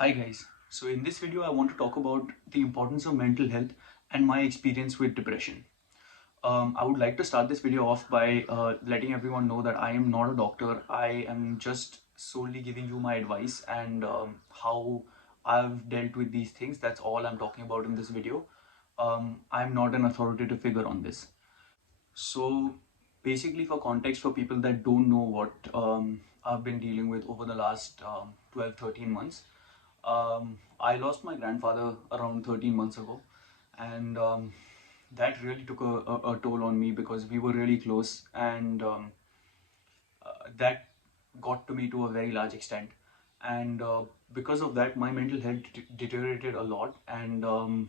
Hi guys, so in this video I want to talk about the importance of mental health and my experience with depression. I would like to start this video off by letting everyone know that I am not a doctor. I am just solely giving you my advice and how I've dealt with these things. That's all I'm talking about in this video. I'm not an authoritative figure on this. So basically, for context, for people that don't know what I've been dealing with over the last 12, 13 months, I lost my grandfather around 13 months ago, and that really took a toll on me because we were really close, and that got to me to a very large extent. And because of that, my mental health deteriorated a lot, and no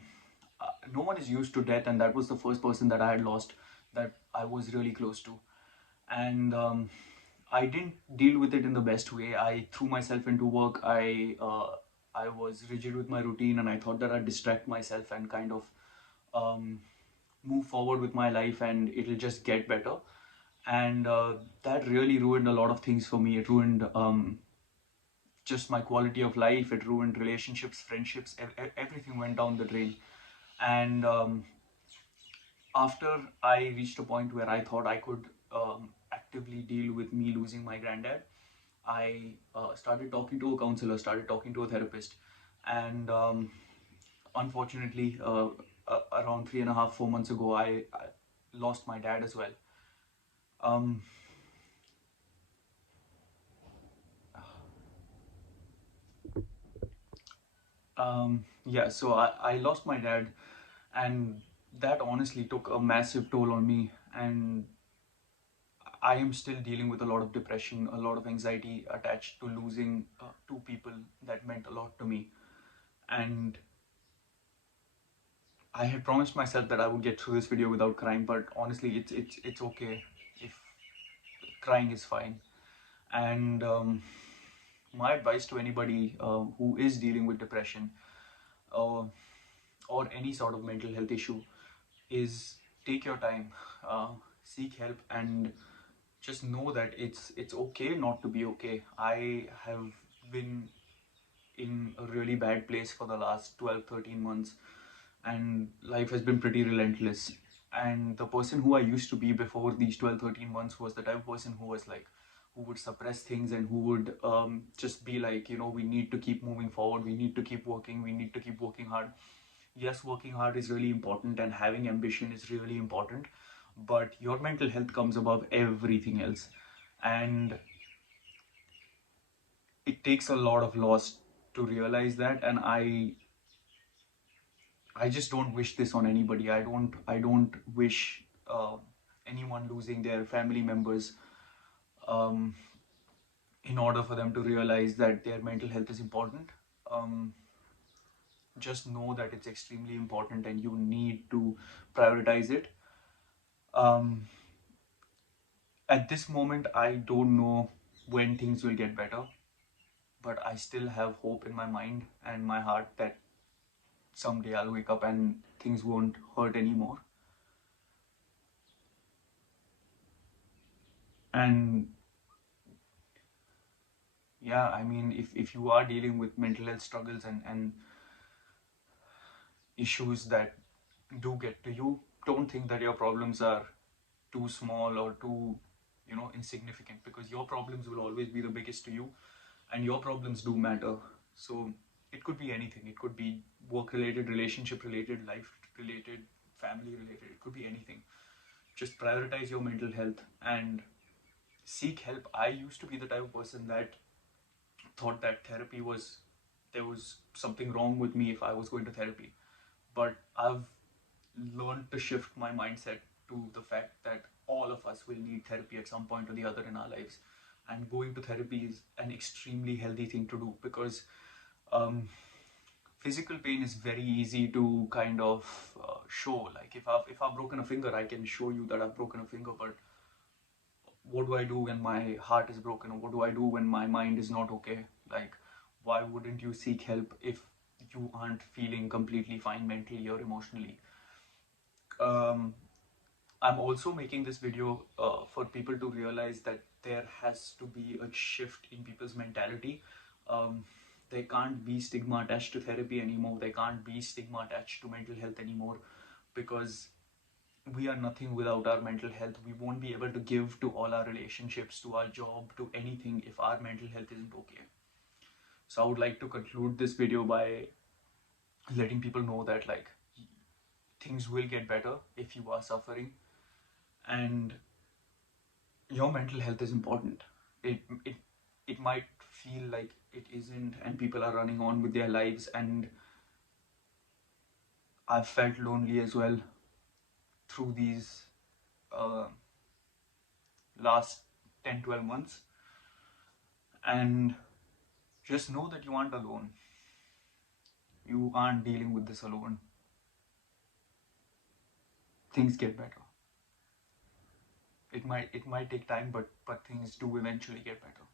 one is used to death, and that was the first person that I had lost that I was really close to. And I didn't deal with it in the best way. I threw myself into work. I was rigid with my routine, and I thought that I'd distract myself and kind of um, move forward with my life, and it'll just get better. And that really ruined a lot of things for me. It ruined just my quality of life. It ruined relationships, friendships. Everything went down the drain. And after I reached a point where I thought I could actively deal with me losing my granddad, I started talking to a counselor, started talking to a therapist, and unfortunately, around 3.5, 4 months ago, I lost my dad as well. Um, yeah, so I lost my dad, and that honestly took a massive toll on me, and I am still dealing with a lot of depression, a lot of anxiety attached to losing two people that meant a lot to me. And I had promised myself that I would get through this video without crying, but honestly, it's okay if crying is fine. And my advice to anybody who is dealing with depression uh, or any sort of mental health issue is take your time, seek help, and just know that it's okay not to be okay. I have been in a really bad place for the last 12, 13 months, and life has been pretty relentless. And the person who I used to be before these 12, 13 months was the type of person who was like, who would suppress things and who would just be like, we need to keep moving forward, we need to keep working, we need to keep working hard. Yes, working hard is really important and having ambition is really important, but your mental health comes above everything else. And it takes a lot of loss to realize that, and I just don't wish this on anybody. I don't wish anyone losing their family members um, in order for them to realize that their mental health is important. Um, just know that it's extremely important and you need to prioritize it. Um, at this moment, I don't know when things will get better, but I still have hope in my mind and my heart that someday I'll wake up and things won't hurt anymore. And yeah, I mean, if you are dealing with mental health struggles and issues that do get to you, don't think that your problems are too small or too, insignificant, because your problems will always be the biggest to you, and your problems do matter. So it could be anything. It could be work related, relationship related, life related, family related. It could be anything. Just prioritize your mental health and seek help. I used to be the type of person that thought that therapy was, there was something wrong with me if I was going to therapy. But I've learned to shift my mindset to the fact that all of us will need therapy at some point or the other in our lives. And going to therapy is an extremely healthy thing to do, because um, physical pain is very easy to kind of show. Like if I've broken a finger, I can show you that I've broken a finger. But what do I do when my heart is broken, or what do I do when my mind is not okay? Like, why wouldn't you seek help if you aren't feeling completely fine mentally or emotionally? um, I'm also making this video for people to realize that there has to be a shift in people's mentality. um, there can't be stigma attached to therapy anymore. There can't be stigma attached to mental health anymore, because we are nothing without our mental health. We won't be able to give to all our relationships, to our job, to anything if our mental health isn't okay. So I would like to conclude this video by letting people know that like things will get better if you are suffering, and your mental health is important. It might feel like it isn't, and people are running on with their lives, and I've felt lonely as well through these uh, last 10-12 months. And just know that you aren't alone. You aren't dealing with this alone. Things get better. It might take time, but things do eventually get better.